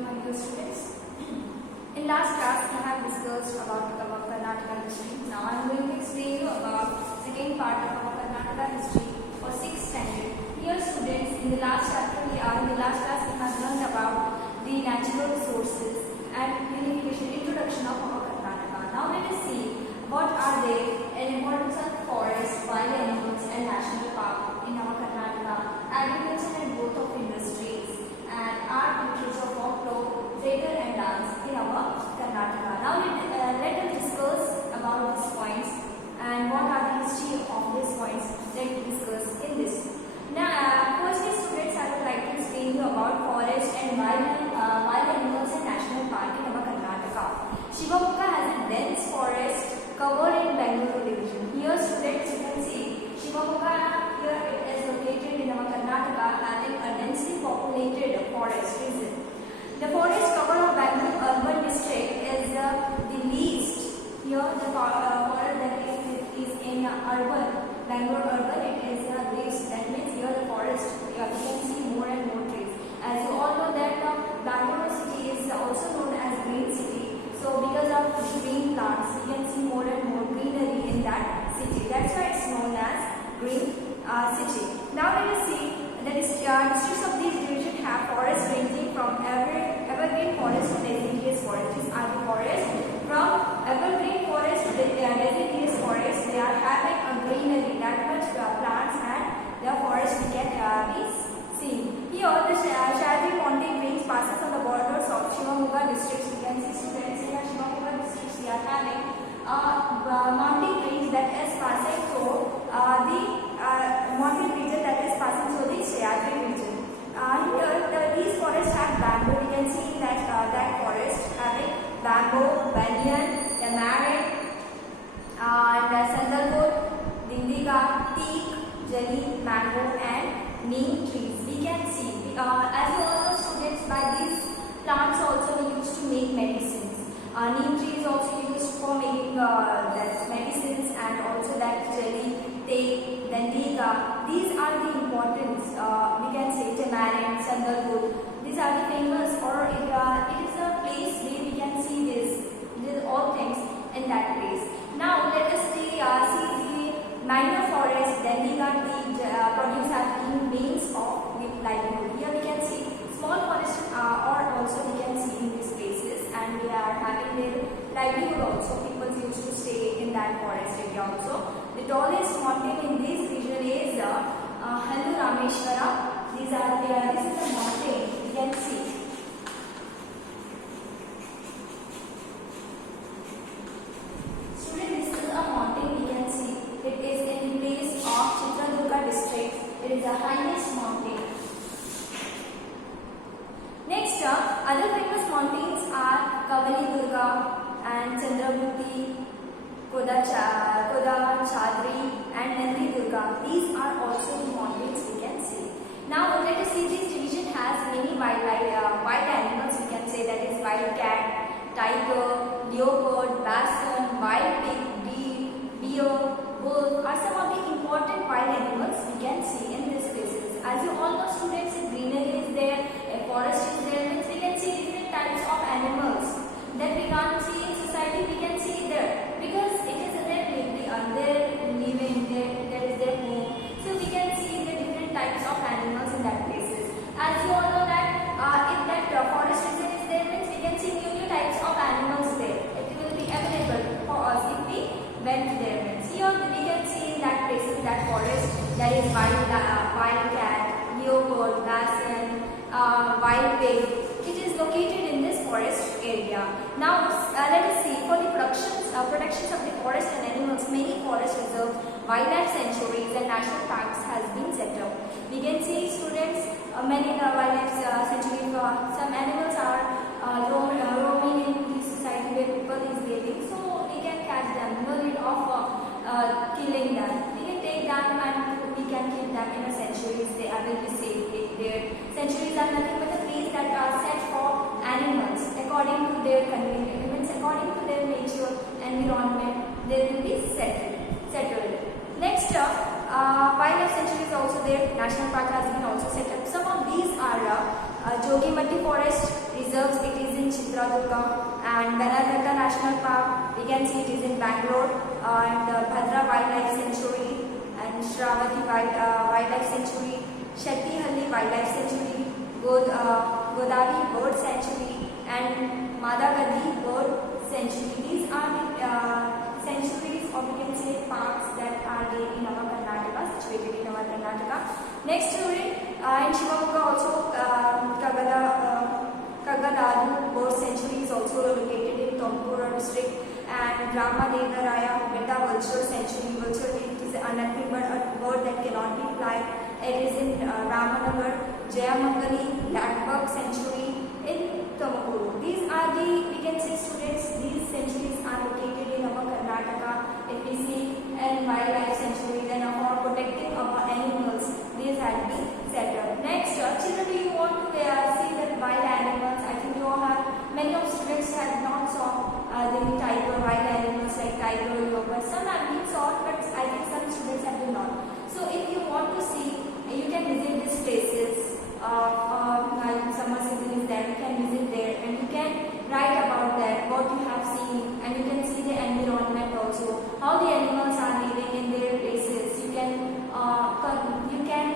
my dear students. In last class, we have discussed about our Karnataka history. Now I am going to explain you about second part of our Karnataka history for 6th standard. Dear students, in the last class we have learned about the natural resources and unification introduction of our Karnataka. Now let us see what are they and importance of forests, wild animals and national park in our Karnataka, agriculture and growth of industries, and art, literature, folklore, theatre and dance in our Karnataka. Now let us discuss about these points and what are the history of these points. Let us discuss in this. Now, firstly, students, I would like to explain you about forest and wild animals and national park in our Karnataka. Shivamogga has a dense forest covered in Bangalore division. Here, students, you can see Shivamogga. Here it is located in our Karnataka, having a densely populated forest region. The forest cover of Bangalore urban district is the least. Here, the forest that is in urban Bangalore urban, it is the least. That means here the forest, you can see more and more trees. As you all know that Bangalore city is also known as green city. So because of the green plants, you can see more and more greenery in that city. That's why it's known as green city. Now let us see that districts of these divisions have forests ranging from evergreen forest to deciduous forest. These are the forests from evergreen forest to deciduous forest. They are having a greenery, that much plants and the forest we can be seen. Here the Shadri mountain range passes on the borders of Shivamogga districts. We can see students in Shivamogga districts we are having mountain range that is passing through the mountain region that is passing through the Shadri region. Here these forests have bamboo. We can see that that forest having bamboo, banyan, tamarind, and sandalwood, dindiga, teak, jelly, mango, and neem trees. We can see as you all know, students, by these plants also we used to make medicines. Neem tree is also used for making that medicines and also that jelly, teak, dindiga. These are the important. We can say tamarind, sandalwood. These are the famous, or it is a place where we can see this. These all things in that place. Now let us see the minor forest, dindiga, teak produce as being means of livelihood. Here we can see small forests or also we can see in these places, and we are having their livelihood also. People used to stay in that forest area also. The tallest mountain in this region is Hallu Rameshwara. This is the mountain you can see. Student, this is a mountain we can see. It is in the place of Chitradurga district. It is the highest mountain. Next, other famous mountains are Kavali Durga and Chandrabhuti, Kodachadri and Nandi Durga. These are also the mountains we can see. Now let us see, this division has many wild animals. We can say that is wild cat, tiger, leopard, bison, wild pig, deer, wolf are some of the important wild animals we can see in these places. As you all know, students, if greenery is there, a forest is there, means we can see different types of animals that we can't see in society. We can see there because it is their living, there is their home. So we can see the different types of animals in that places. As you all know that if that forest region is there, means we can see new types of animals there. It will be available for us if we went there. Means here we can see in that places, that forest, there is wild cat, leopard, bison, wild pig. It is located in this forest area. Now let us see, for the protections of the forest and animals, many forest reserves, wildlife sanctuaries and national parks has been set up. We can see, students, many wildlife sanctuaries, some animals are roaming in the society where people is living, so we can catch them, no need of killing them. We can take them and we can keep them in a sanctuaries. They will be safe there. Sanctuaries are nothing but a place that are set for animals according to their convenience, according to their nature, environment. They will be settled. Next, wildlife sanctuaries also there. National park has been also set up. Some of these are Jogimati Forest Reserves, it is in Chitradurga, and Bannerghatta National Park, we can see it is in Bangalore, and Bhadra Wildlife Sanctuary, and Shravati Wildlife Sanctuary, Shettihalli Wildlife Sanctuary, Godavari Bird Sanctuary, and Madagadi Bird Sanctuary. These are the sanctuaries, or we can say parks, that are there in our Karnataka, situated in our Karnataka. Next student, in Shivamogga also Kagadadu Bird Sanctuary is also located in Tumakuru district, and Ramadevaraya Betta Vulture Sanctuary. Vulture, it is nothing but a bird that cannot be fly. It is in Ramanagar. Jayamangali Blackbird Sanctuary in Tumakuru. These are the, we can say students, these sanctuaries are located in our Karnataka. If we see and wildlife sanctuary, then for protecting our animals, these have been set up. Next, children, do you want to see the wild animals? I think you all have, many of students have not saw the tiger, wild animals like tiger, leopard. Some have been saw, but I think some students have been not. So if you want to see, you can visit these places. Summer season is there, you can visit there and you can write about that, what you have seen, and you can see the environment also, how the animals are living in their places. You can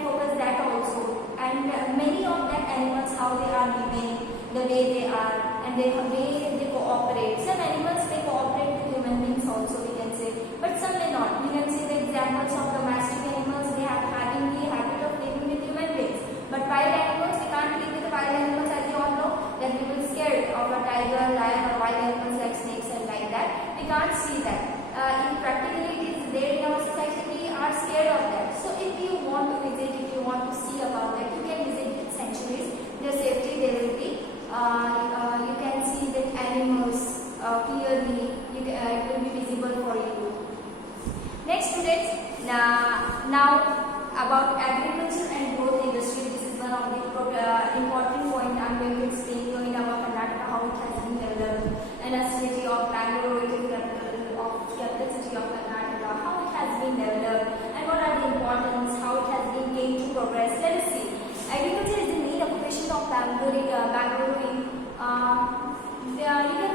focus that also, and many of that animals, how they are living, the way they are, and the way they cooperate. Some animals, they cooperate with human beings also, we can say, but some may not. We can see the examples of domestic animals, they have having the habit of living with human beings. But wild animals, we can't live with the wild animals, as you all know, that we will scared of a tiger, lion, or wild animals like snakes and like that. We can't see that. In practically it is there in our society, we are scared of that. So if you want to visit, if you want to see about that, you can visit the sanctuaries. Their safety there will be. You can see the animals clearly. It will be visible for you. Next students, now about agriculture and growth industry. This is one of the important point I am going to explain you in our Karnataka, how it has been developed, and a city of Bangalore, it is capital city of Karnataka, how it has been developed, and what are the importance, how it has been gained to progress. Let us see. Agriculture is the main occupation of Bangalore. You can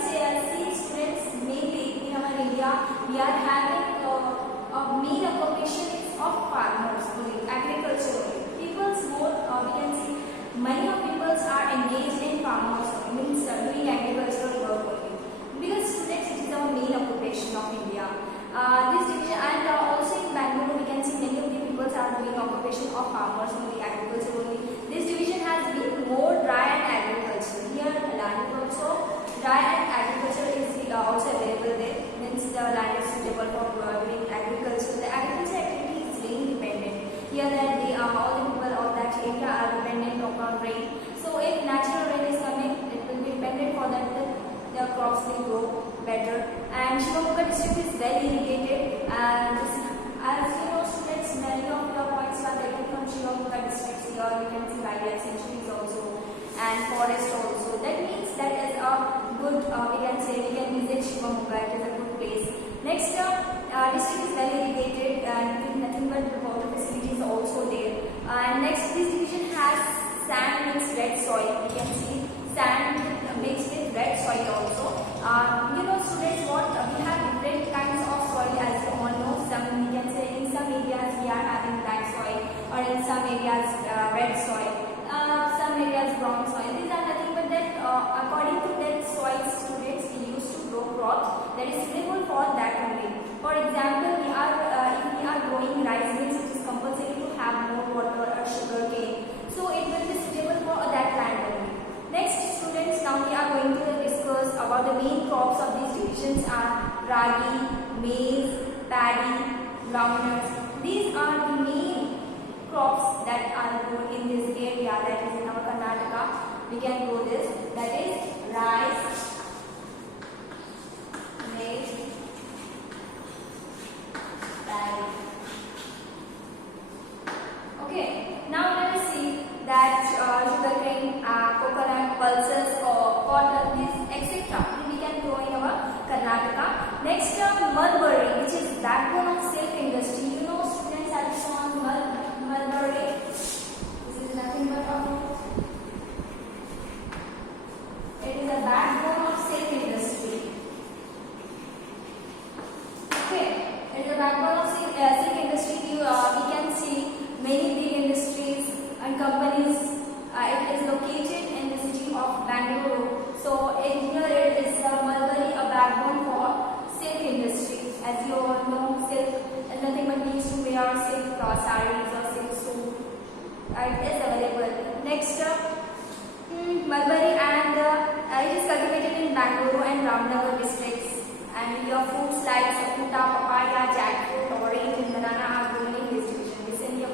see students, mainly in our area, we are having a main occupation of farmers, agriculture. People's more, we can see many of people are engaged in farmers, means doing agricultural work only. Because students, it is our main occupation of India. This division, and also in Bangalore, we can see many of the people are doing occupation of farmers only, agriculture only. This division has been more dry and agriculture. Here, land also dry and agriculture is also available there. Means the land is suitable for doing agriculture. The agriculture activity is rain dependent. Here that all the people of that area are dependent upon rain. So if natural rain is coming, it will be dependent for that the crops will grow better. And Shivamogga district is well irrigated. And as you know, students, many of your points are taken from Shivamogga district. Here you can see wildlife sanctuaries also and forest also. That means that is a good, we can say, we can visit Shivamogga. It is a good place. Next, district is well irrigated and with nothing but water facilities also there. And next, this division has sand mixed red soil. We can see sand mixed with red soil also. You know, students, what we have different kinds of soil, as you all know. Some, we can say, in some areas we are having black soil, or in some areas red soil, some areas brown soil. These are nothing but that according to that soil, students, we used to grow crops that is suitable for that only. For example, if we are growing rice, means it is compulsory to have more water or sugar cane. So it will be suitable for that land only. Next, students, now we are going to discuss about the main crops of these divisions are ragi, maize, paddy, groundnuts. These are the main crops that are grown in this area, that is in our Karnataka. We can grow this, that is rice, maize, paddy. Okay, now let us see that sugarcane, coconut, pulses, or cotton, this etc. we can grow in our Karnataka. Next, mulberry, which is backbone of silk industry. You know, students, have shown mulberry. This is nothing but a Bangalore and Ramnagar districts. And your fruits like sakuta, papaya, jackfruit, orange, and banana are grown in this division. Listen here,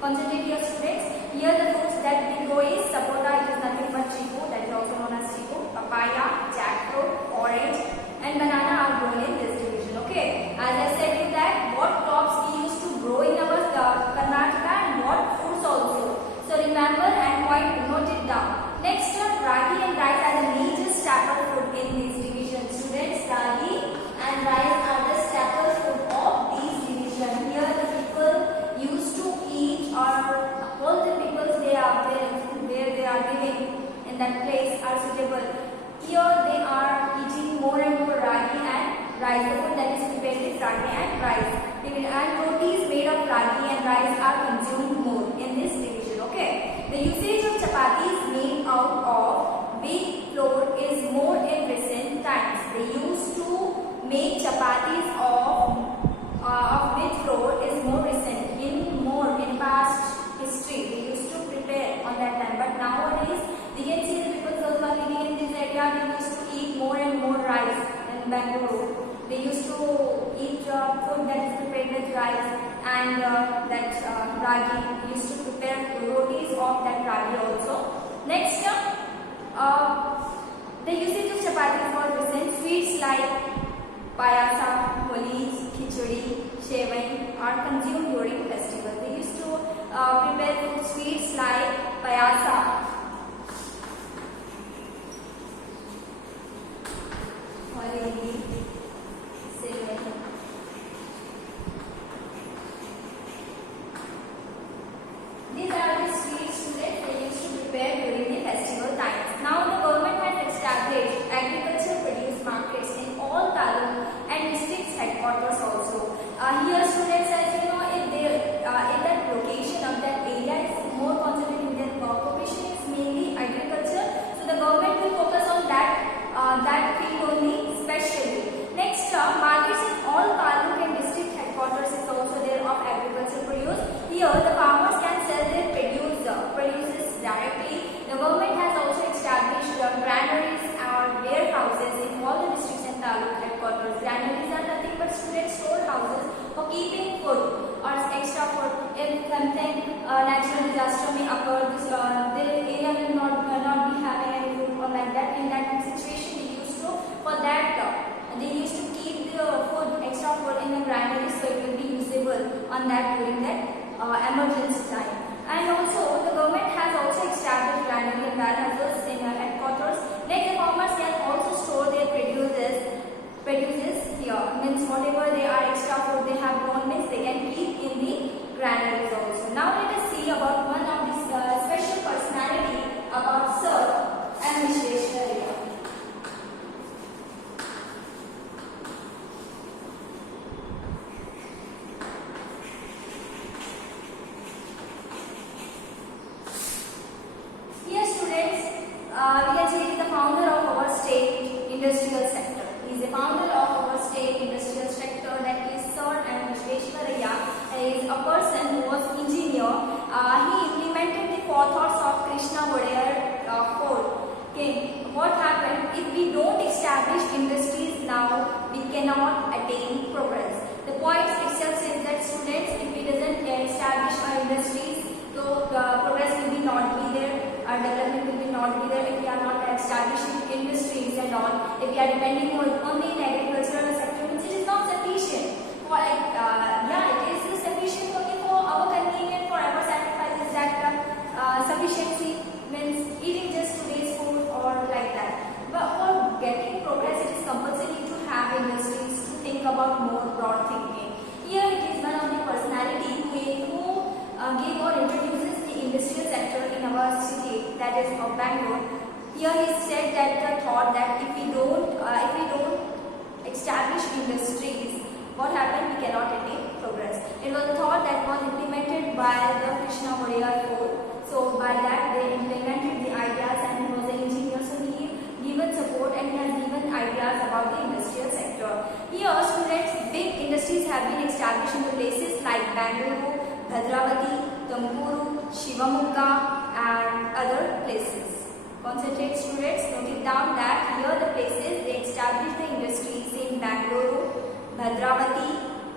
concentrate your students. Here the fruits that we grow is sapota, it is nothing but chiku, that is also known as chiku, papaya, jackfruit, orange, and banana are grown in this division. Okay, as I said you that what crops we used to grow in our Karnataka and what fruits also. So remember and note it down. Next, ragi and rice are the major staple food in this division. Students, ragi and rice are the staple food of these division. Here the people used to eat, or all the people they are there where they are living in that place are suitable. Here they are eating more and more ragi and rice. The food that is prepared with ragi and rice. And rotis made of ragi and rice are consumed more in this division. Okay. The usage of chapatis made out of wheat flour is more in recent times. They used to make chapatis of wheat flour is more recent. In past history, they used to prepare on that time. But nowadays, we can see the people who are living in this area, they used to eat more and more rice in Bangalore. They used to eat food that is prepared with rice and that ragi. We used to prepare rotis of that ragi also. Next, the usage of chapatis was recent. Sweets like payasa, holis, khichdi, shevai are consumed during festival. They used to prepare sweets like payasa, holi, shevai. These are the sweets students they used to prepare during the festival times. Now the government has established agriculture produce markets in all taluk and districts headquarters also. Here students, as you know, if that location of that area is more concentrated in their population is mainly agriculture, so the government will focus on that field only specially. Next, markets in all taluk and district headquarters is also there of agriculture produce. Here the farmers can sell their produces directly. The government has also established granaries or warehouses in all the districts and taluk headquarters. Granaries are nothing but student storehouses for keeping food or extra food. If something natural disaster may occur, the area will not be having any food or like that. In that situation, they used to keep the food, extra food in the granaries, so it will be usable on that during that emergency time. And also the government has also established granary and warehouses in their headquarters. Like the farmers can also store their produces here. Means whatever they are extra food they have grown means they can keep in the granaries also. Now let us see about one of these special personality about Sir M. Visvesvaraya. We can say he is the founder of our state industrial sector. He is the founder of our state industrial sector, that is Sir M. Visvesvaraya. He is a person who was engineer. He implemented the thoughts of Krishna Wadiyar Fort. Okay, what happened if we don't establish industries now? We cannot attain progress. The point itself says that students, if we doesn't establish our industries, so progress will be not be there. Our development will be not be there if we are not establishing industries and all. If we are depending only in agricultural sector, which is not sufficient. For it is sufficient only for our convenience, for our sacrifices. That sufficiency means eating just today's food or like that. But for getting progress, it is compulsory to have industries, to think about more broad thinking. Here it is one of the personality who gave or introduces the industrial sector in our city, that is of Bangalore. Here he said that the thought that if we don't establish industries, what happened? We cannot attain progress. It was a thought that was implemented by the Krishna Wadiyar Fort. So by that they implemented the ideas, and he was an engineer, so he given support and he has given ideas about the industrial sector. Here students, big industries have been established in the places like Bangalore, Bhadravati, Tumakuru, Shivamogga and other places. Concentrate students, note it down that here the places established the industries in Bangalore, Bhadravati,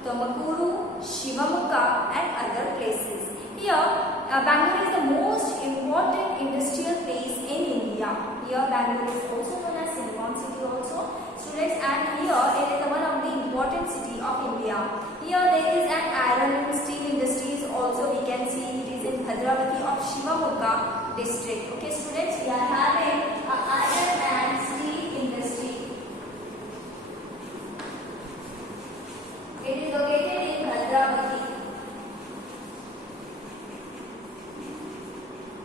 Tumakuru, Shivamogga and other places. Here, Bangalore is the most important industrial place in India. Here, Bangalore is also known as Silicon City also, students, and here it is one of the important city of India. Here there is an iron and steel industries also we can see. It is in Bhadravati of Shivamogga district. Okay students, we are having an iron and steel industry. It is located in Bhadravati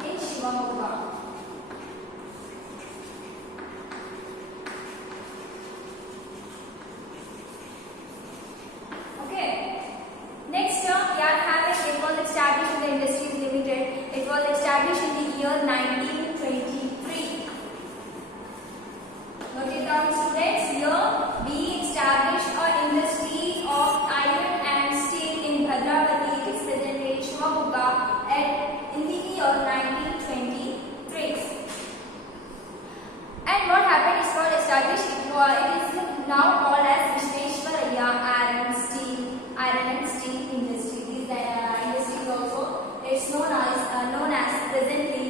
in Shivamogga. Next, we are having, it was established in the Industries Limited. It was established in the year 1923. Note it down students. Here, we established our industries of iron and steel in Bhadravati. It is present in Shivamogga in the year 1923. And what happened is called established. It is now called as Visvesvaraya Iron and Steel industry. These industries also it's known as presently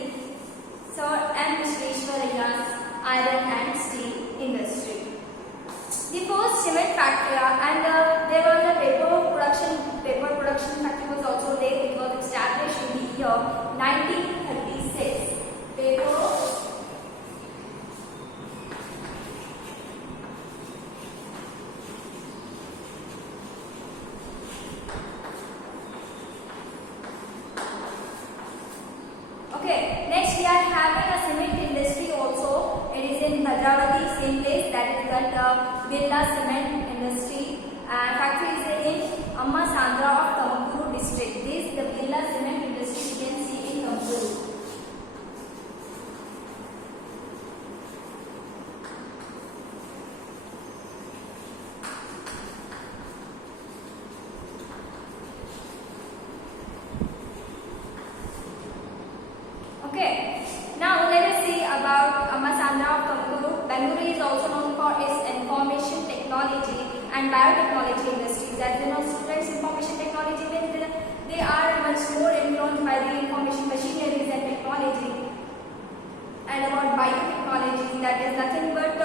Sir M. Visvesvaraya's iron and steel industry. The first cement factory and there was a paper production factory was also there. It was established in the year 1936. Okay, next we are having a cement industry also. It is in Bhadravati, same place, that is that Birla Cement Industry. Factory is in Amma Sandra of Tumakuru district. This the Birla Cement Industry you can see in Tumakuru. Okay, now let us see about Amma Sandra of Tumakuru. Bangalore is also known for its information technology and biotechnology industries. As you know, students, information technology, they are much more influenced by the information machineries and technology. And about biotechnology, that is nothing but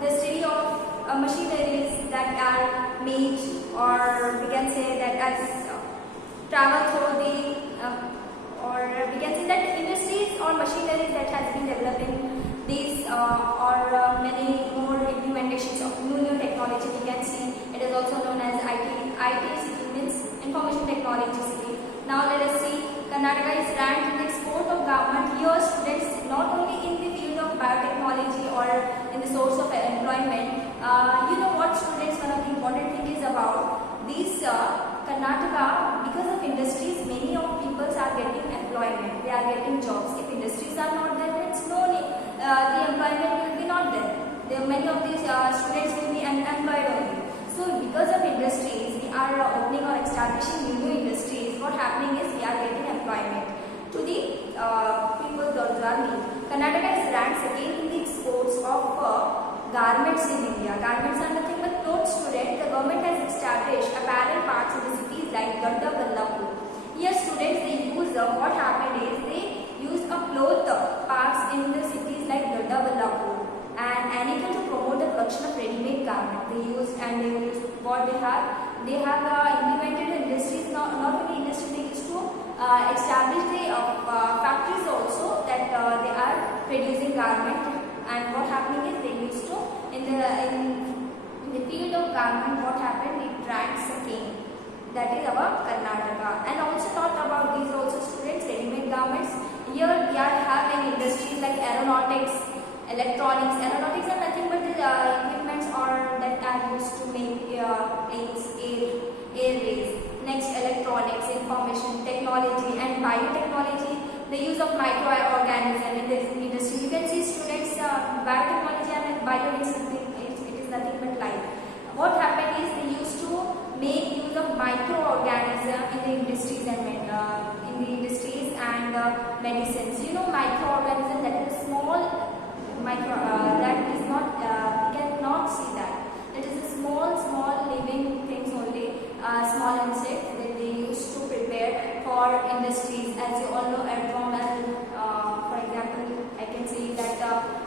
the study of machineries that are made, or we can say that as travel through the or we can see that industries or machineries that has been developing these or many more implementations of new technology we can see. It is also known as IT city, means information technology city. Now let us see, Karnataka is ranked in the export of government. Here students, not only in the field of biotechnology or in the source of employment. You know what students, one of the important thing is about these Karnataka, because of industries, many of people are getting employment. They are getting jobs. If industries are not there, then it's no need. The employment will be not there. Many of these students will be unemployed only. So because of industries, we are opening or establishing new industries. What happening is we are getting employment to the people that are needed. Karnataka is ranked second in the exports of garments in India. Garments are nothing but clothes students. The government has established apparel parks in the cities like Doddaballapur. Here students, they use what happened is they use a cloth parks in the cities like Doddaballapur and Anika to promote the production of ready-made garment. They use what they have. They have implemented industries, not only industries, they used to establish the factories also that they are producing garment. And what happening is they used to in the field of garment, what happened, it ranks second. That is about Karnataka. And also not about these also students, ready-made garments. Here we are having industries like aeronautics, electronics. Aeronautics are nothing but the equipments or that are used to make planes, airways. Next, electronics, information technology and biotechnology. The use of microorganisms in this industry. You can see students, biotechnology and bio is something, it is nothing but life. What happened is they used to make use of microorganisms in the industries and medicines. You know, microorganism that is small, that is not we cannot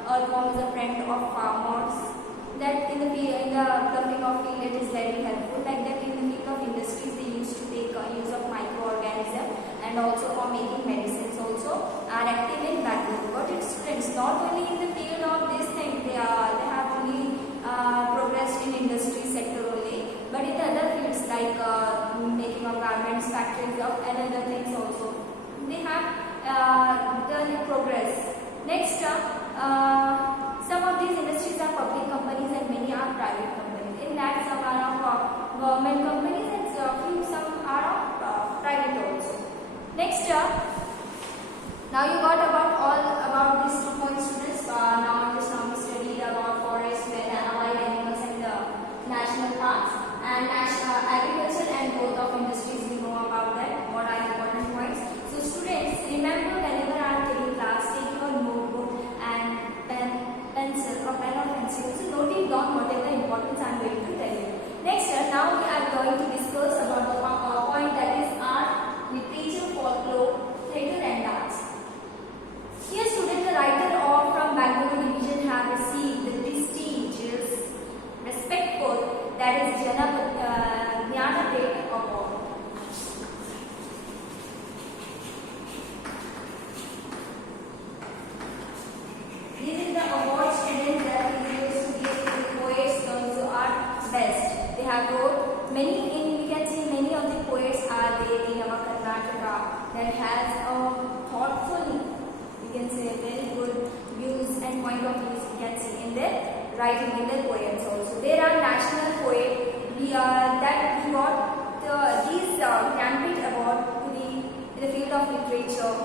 earthworm is a friend of farmers. That in the plumbing of field it is very helpful. Like that in the field of industries they used to take use of microorganism, and also for making medicines also are active in Bangalore. But its students not only in the field of this thing they have only progressed in industry sector only, but in the other fields like making of garments, factories and other things also they have done progress. Next, some of these industries are public companies and many are private companies. In that, some are of government companies and some are of private also. Next, now you got all about these 2 points, students. Now we studied about forest, wild animals and national parks, and agriculture and growth of industries. We know about that. What are important points? So students, remember whenever I am taking class, take your notebook and pencil or pen or pencil. So note it down whatever importance I am going to tell you. Next, now we are going to discuss about the point that is art, literature, folklore, theatre and dance. Here students, the writer from Bangalore division have received the prestigious, respectful, that is Jnanapeth Award. This is the award students that is used to give to the poets, those who are best. They have wrote we can see many of the poets are there in our Karnataka that has a thoughtful, we can say very good views and point of views we can see in their writing, in their poems also. There are national poets that we got these Jnanapeth Award to the field of literature,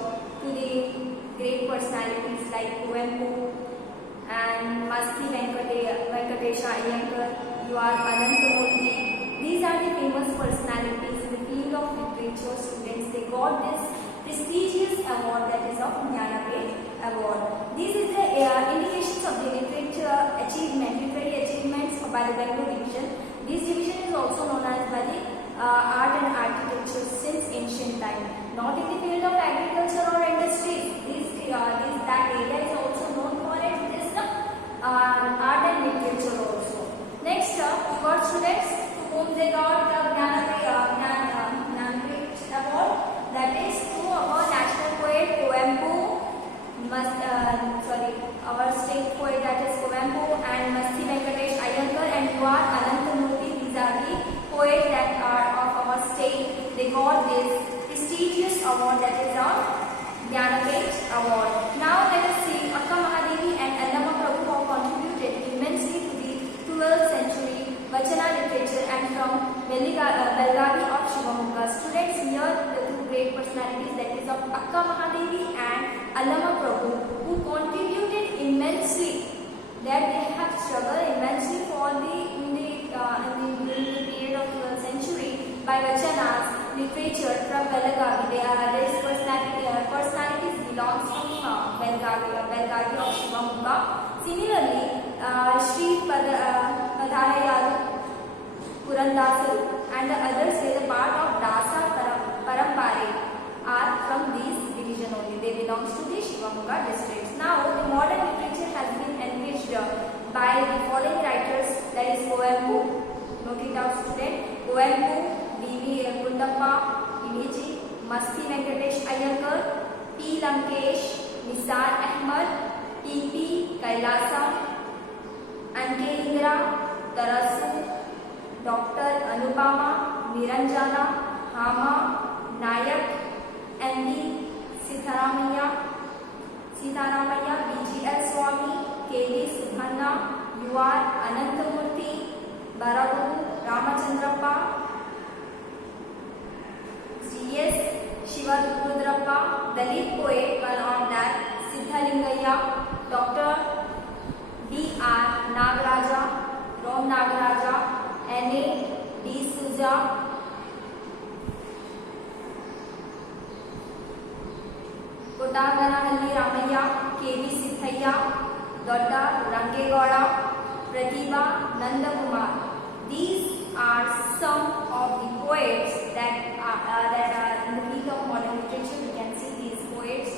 to the great personalities like Kuvempu and Masti Venkatesha Iyengar, U.R. Ananthamurthy. These are the famous personalities in the field of literature. Students, they got this prestigious award, that is of Jnanapeth Award. This is the indications of the literary achievements by the Bangalore division. This division is also known as by the art and architecture since ancient time. Not in the field of agriculture or industry. That area is also known for it. It is the art and literature also. Next, we got students to whom they got the Jnanapeth Award. That is to our national poet Kuvempu, our state poet that is Kuvempu and Masti Venkatesh Iyengar and U.R. Ananthamurthy. These are the poets that are of our state. They got this prestigious award, that is our Jnanapeth Award. Now let us see Akka Mahadevi and Allama Prabhu have contributed immensely to the 12th century Vachana literature and from Belgavi of Shivamogga. Students, here the 2 great personalities, that is of Akka Mahadevi and Allama Prabhu, who contributed immensely, that they have struggled immensely for in the period of 12th century by Vachanas literature from Belgavi. There is personalities belongs from Belgavi of Shivamogga. Similarly, Sri Padarayalu, Purandasaru and the others were the part of Dasa Parampare are from these division only. They belongs to the Shivamogga districts. Now, the modern literature has been enriched by the following writers, that is Kuvempu, note it out student, Kuvempu, D.V. Gundappa, Imeji, Masti Venkatesh Iyengar, P. Lankesh, Nisar Ahmad, T.P. Kailasa, Anke Indra, Tarasu, Dr. Anupama, Niranjana, Hama, Nayak, N.D. Sitharamaya, B.G.L. Swami, K.V. Subhanna, U.R. Ananthamurthy, Baragu, Ramachandrappa, G.S. Shivarudrappa, Dalit poet, one on that, Siddhalingaya, Dr. D.R. Nagaraja, Rom Nagaraja, N.A. D. Souza, Kotaganahalli Ramaya, K.V. Sithaya, Dodda Rangegowda, Pratibha Nandakumar. These are some of the poets that are in the field of modern literature. We can see these poets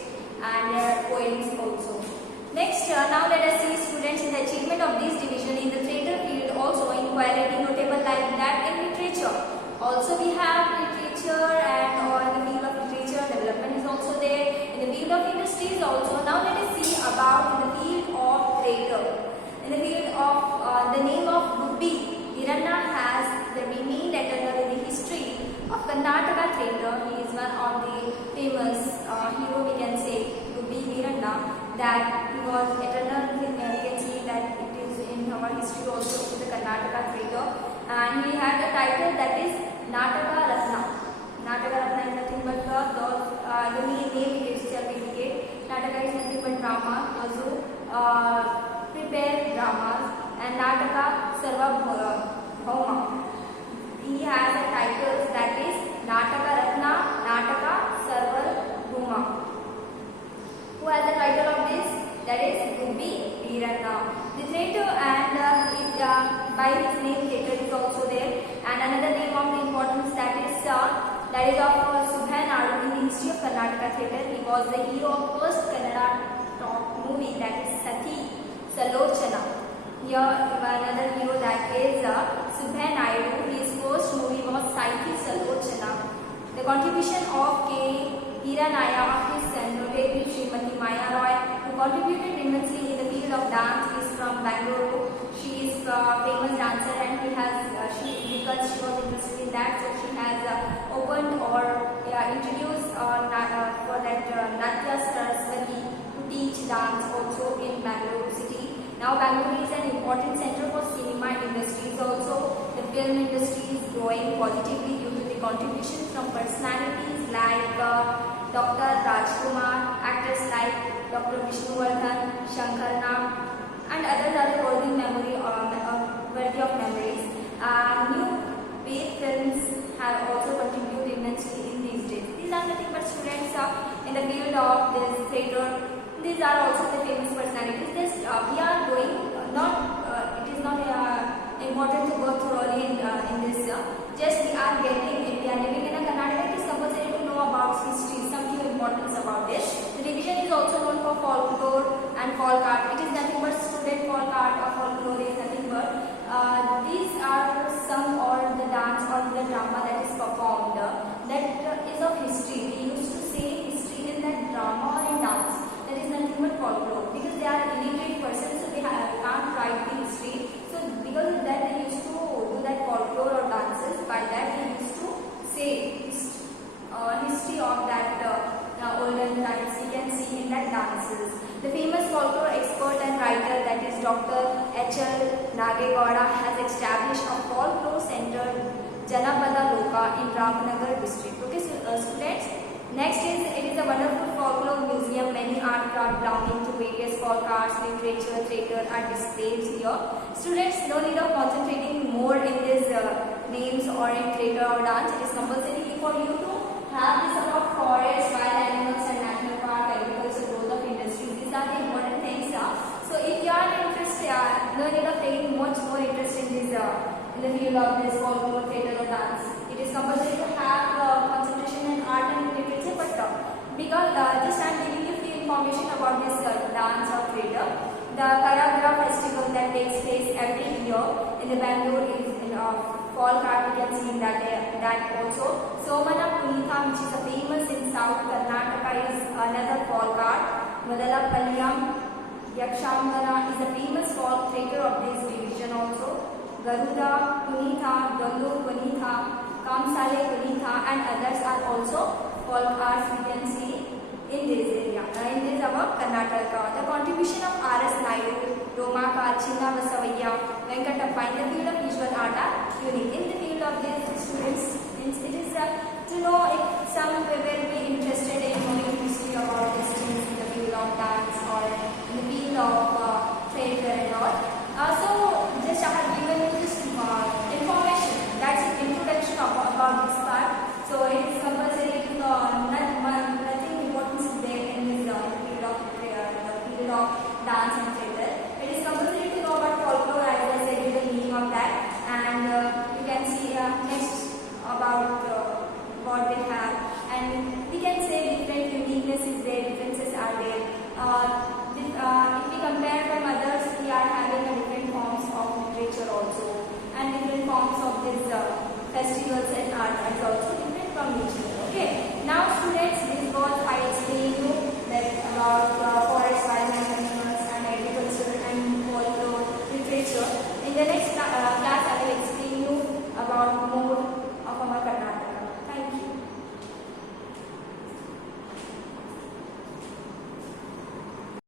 and their poems also. Next, now let us see students in the achievement of this division in the theatre field also in quality notable like that in literature. Also we have literature and or in the field of literature development is also there. In the field of industries also. Now let us see about in the field of theatre. In the field of the name of Gubbi Hiranna has remained eternal in the history of Karnataka theatre. He is one of the famous hero we can say Gubbi Hiranna, that he was eternal. We can see that it is in our history also in the Karnataka theatre, and he had a title that is Nataka Ratna. Nataka Ratna is nothing but the name itself indicate. Nataka is nothing but drama, also prepare dramas, and Nataka Sarvabhauma. He has a title that is Nataka Ratna, Nataka Sarvabhauma. Who has the title of this? That is Gubbi Hiranna. The theatre and by his name theatre is also there. And another name of the importance that is of Subhan Adu in the history of Karnataka theatre. He was the hero of first Kannada top movie that is Sati Salochana. Here another hero that is Subhan Adu. His first movie was Sati Salochana. The contribution of K. Hiranaya of his son, notably Srimati Maya Roy, who contributed immensely in the field of dance, is from Bangalore. She is a famous dancer, and because she was interested in that, so she has opened or introduced for that Natya Saraswati to teach dance also in Bangalore city. Now Bangalore is an important center for cinema industries also. The film industry is growing positively due to the contribution from personalities like Dr. Rajkumar, actors like Dr. Vishnuvardhan, Shankar Nag, and others are worthy of memories. New wave films have also contributed immensely in these days. These are nothing but students in the field of this theatre. These are also the famous personalities. We are going it is not important to go thoroughly in this. Just we are living in a Karnataka. It is compulsory to know about history, some few importance about this. The division is also known for folklore and folk art. It is nothing but student folk art or folklore is nothing but these are some or the dance or the drama that is performed that is of history. We used to say history in that drama or in dance. That is nothing but folklore because they are illiterate persons, so they can't write the history. So because of that, they used to do that folklore or dances. By that, they used to say history of that olden times. We can see in that dances. The famous folklore expert and writer that is Dr. H.L. Nagegowda has established a folklore center Janapada Loka in Ramnagar district. Okay, so, students. Next is it is a wonderful folklore museum. Many art craft belonging to various folk arts, literature, theatre are displayed here. Students, no need of concentrating more in these names or in theatre or dance. It is compulsory for you to have this about forests, wild animals and national park, agriculture, growth of industries. These are the important things. So if you are interested, no need of taking much more interest in this in the field of this folklore, theatre or dance. It is compulsory to have concentration in art and literature, but because just I am giving you the information about this dance or theatre. The Karagra festival that takes place every year in the Bangalore is in folk art. You can see that also. Somana Punitha, which is a famous in South Karnataka, is another folk art. Madalapalyam Yakshangana is a famous folk theatre of this division also. Garuda Punitha, Dandur Punitha, Kamsale Punitha and others are also folk arts we can see in this area. In this our Karnataka. The contribution of R.S. Naidu, Romaka, Chinna Basavaya, Venkatappa in the field of visual art are unique. In the field of these students, it is to know if some will be interested in knowing history about these things in the field of dance or in the field of theatre and all. So just I have given you this information. That's an introduction about this part. So it is compulsory to nothing important is there in this field of dance and theatre. It is compulsory to know about folklore, as I said, the meaning of that, and you can see next about what they have, and we can say different uniqueness is there, differences are there. If we compare the next class